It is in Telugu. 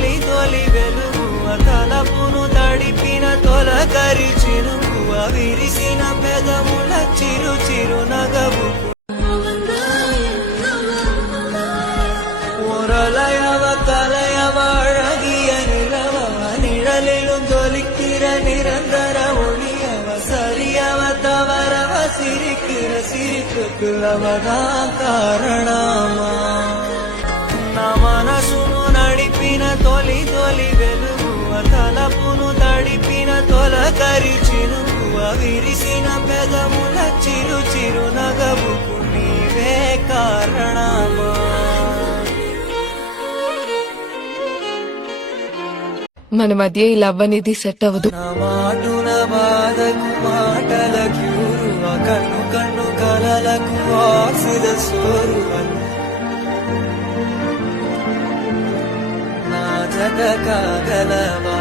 తొలి తొలి వెలుగువ తలపును తడిపిన తొలకరి చిరుకువ విరిసిన పెదముల చిరు చిరు నగవు ஒரலையவ கலையவ அழகிய நிலவவ நிழலிலும் தொலிக்கிற நிரந்தர ஒளியவ சரியவ தவறவ சிரிக்கிற சிரிப்புக்கு அவதான் காரணமா నా మనసును నడిపిన తొలి తొలి వెలుగువ తలపును తడిపిన తొలకరి చినుకువ విరిసిన పెదముల చిరు చిరు నగవుకు నీవే కారణమా మన మధ్య ఈ లవ్ అనేది సెట్ అవ్వదు. నా మాటున బాధకు మాటల క్యూరువ కన్ను కన్ను కలలకు ఆక్సిద సోరువ నా జత కాగలవా